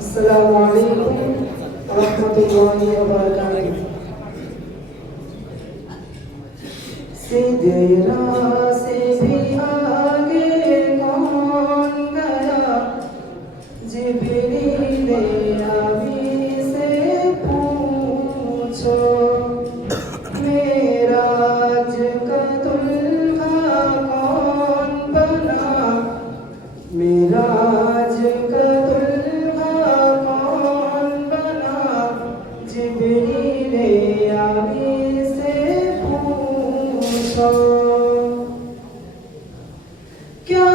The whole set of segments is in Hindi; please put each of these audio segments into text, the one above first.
अस्सलामु अलैकुम रहमतुल्लाहि व बरकातुहू। सीधे राह से भी आगे कौन गया, जिब्रील अमी से पूछो। मेराज का दुल्हा कौन बना, मेराज का दुल्हा कौन बना, जिब्रील अमी से पूछो। क्या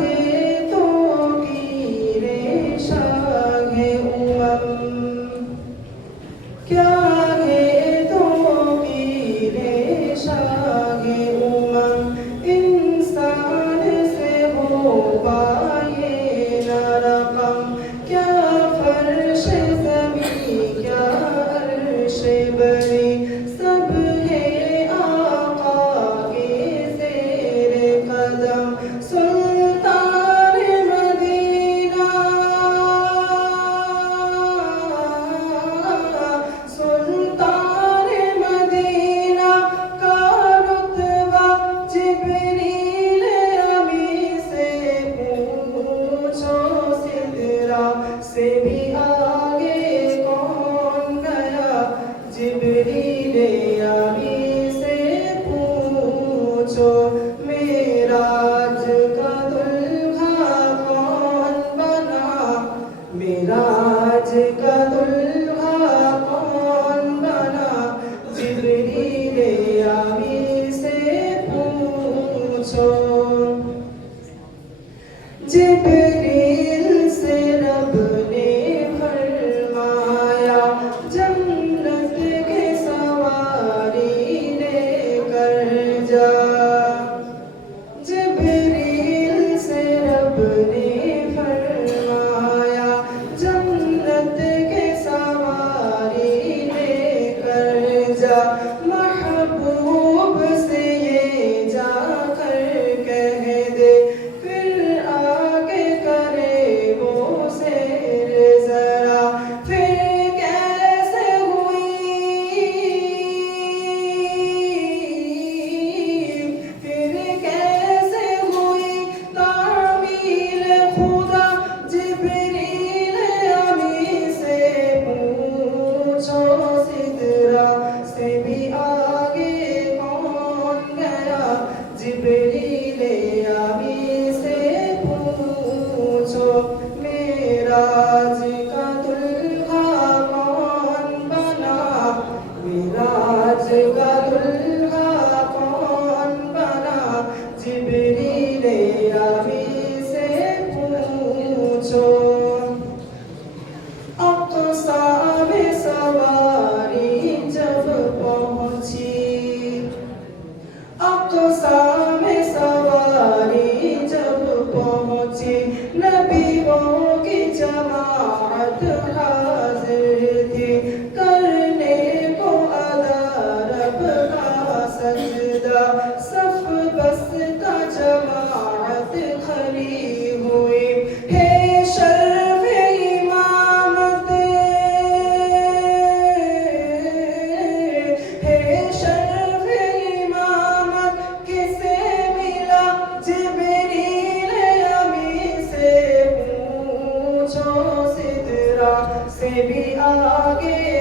है तो की रेशागे उमम, क्या है तो की रेशागे उमम, इंसान से हो पाए न रकम। क्या फर्श ज़मीं क्या अर्श बरी, सब है आका के ज़ेरे कदम। सुल्तान मदीना, सुल्तान मदीना का रुतबा, जिब्रील अमी से पूछो। सिदरा से भी आगे कौन गया, जिब्रील अमी से पूछो। मेराज का दुल्हा कौन बना, मेराज का दुल्हा कौन बना, जिब्रील अमी से पूछो। जिब्रील से रब ने फरमाया, जन्नत के सवारी लेकर जा। जिब्रील से रब ने फरमाया, जन्नत के सवारी लेकर जा। महबूब से ये जाकर कह दे, फिर आगे करे वो सैर जरा। फिर कैसे हुई, फिर कैसे हुई तामील खुदा, जिब्रील अमी से पूछो। सिदरा से भी आगे कौन गया, जिब्रील अमी से पूछो। मेराज का दुल्हा कौन बना, मेराज का दुल्हा कौन बना, जिब्रील अमी से पूछो। अक़सा में सवारी जब पहुंची, अक़सा में सवारी जब पहुंची, नबियों की जमात हाजिर थी। करने को अदा रब का सजदा, सफ बस्ता जमात खड़ी हुई। है शर्फ़ इमामत, है शर्फ़ इमामत, किसे मिला, जिब्रील अमी से पूछो। सिदरा से भी आगे